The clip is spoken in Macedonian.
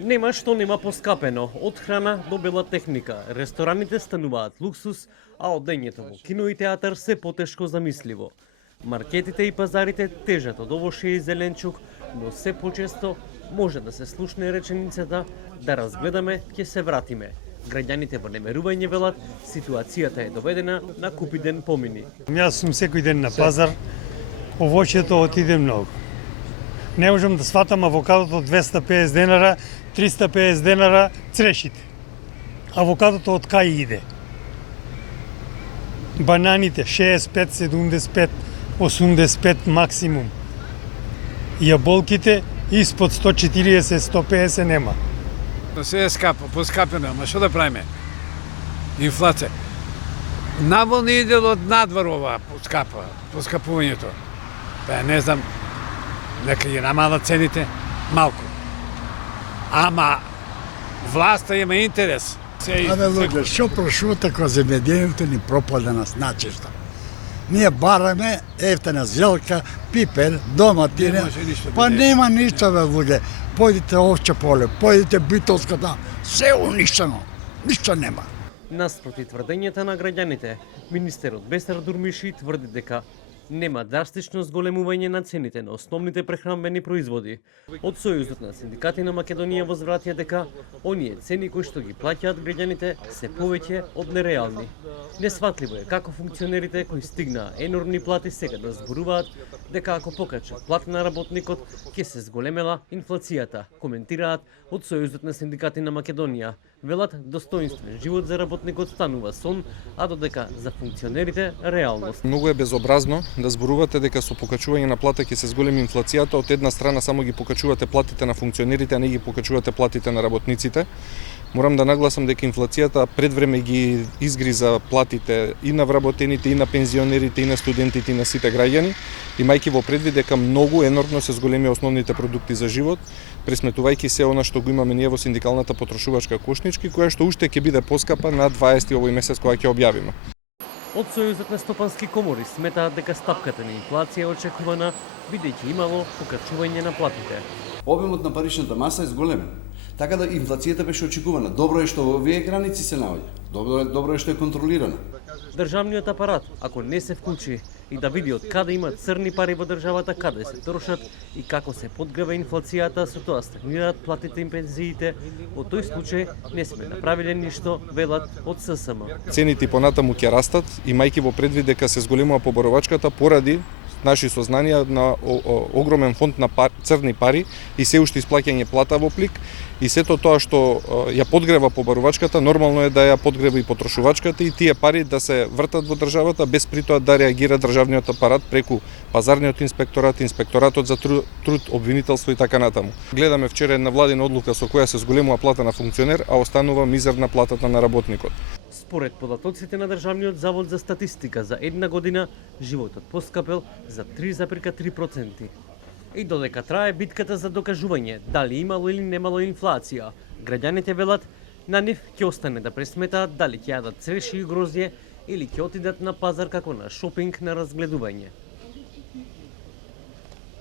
Нема што нема поскапено, од храна до бела техника. Рестораните стануваат луксус, а одењето во кино и театар се потешко замисливо. Маркетите и пазарите тежат од овоше и зеленчук, но се почесто може да се слушне реченицата да разгледаме, ќе се вратиме. Граѓаните во немерување велат, ситуацијата е доведена на купи ден помини. Јас сум секој ден на пазар, овоќето отиде многу. Не можам да сватам авокадото 250 денара, 350 денара црешите. Авокадото од кај иде? Бананите 65, 75, 85 максимум. Јаболките испод 140, 150 нема. Се е скапо, поскапено, ама што да правиме? Инфлација. Наволни иде од надвор ова поскапувањето. Па не знам, нека ги намала цените малку. Ама власта има интерес. Абе луѓе, што прошута кога земјоделието ни пропада на начишта. Ние бараме ефтина зелка, пипер, доматина, па нема ништо бе луѓе. Појдите овче поле, појдите битолската, се уништено, ништо нема. Наспроти тврдењата на граѓаните, министерот Бесар Дурмиши тврди дека нема драстично зголемување на цените на основните прехранбени производи. Од Сојузот на синдикати на Македонија возвратија дека оние цени кои што ги плаќаат граѓаните се повеќе од нереални. Несватливо е како функционерите кои стигнаа енормни плати сега да зборуваат дека ако покачат плата на работникот ќе се зголемела инфлацијата, коментираат од Сојузот на синдикати на Македонија. Велат достоинствен живот за работникот станува сон, а додека за функционерите реалност. Многу е безобразно да зборувате дека со покачување на плата ќе се зголеми инфлацијата, од една страна само ги покачувате платите на функционерите, а не ги покачувате платите на работниците. Морам да нагласам дека инфлацијата пред време ги изгриза платите и на вработените, и на пензионерите, и на студентите, и на сите граѓани, имајќи во предвид дека многу енормно се зголемија основните продукти за живот, пресметувајќи се она што го имаме ние во синдикалната потрошувачка кошнички, која што уште ќе биде поскапа на 20 овој месец кога ќе објавиме. Од Сојузот на стопански комори сметаат дека стапката на инфлација е очекувана, бидејќи имало покачување на платите. Обемот на паричната маса е зголемен. Така да инфлацијата беше очекувана. Добро е што во овие граници се наоѓа. Добро е што е контролирана. Државниот апарат, ако не се вклучи и да види од каде има црни пари во државата, каде се трошат и како се подгрева инфлацијата, со тоа стагнираат платите и пензиите, во тој случај не сме направиле ништо, велат од ССМ. Цените понатаму ќе растат, имајќи во предвид дека се зголемува поборовачката поради наши сознанија на огромен фонд на црни пари и се уште исплаќање плата во плик, и сето тоа што ја подгрева побарувачката, нормално е да ја подгрева и потрошувачката и тие пари да се вртат во државата без при тоа да реагира државниот апарат преку пазарниот инспекторат, инспекторатот за труд, обвинителство и така натаму. Гледаме вчера една владина одлука со која се зголемува плата на функционер, а останува мизерна платата на работникот. Според податоците на Државниот завод за статистика за една година, животот поскапел за 3,3%. И додека трае битката за докажување дали имало или немало инфлација, граѓаните велат на нив ќе остане да пресметаат дали ќе јадат цреши и грозје или ќе отидат на пазар како на шопинг на разгледување.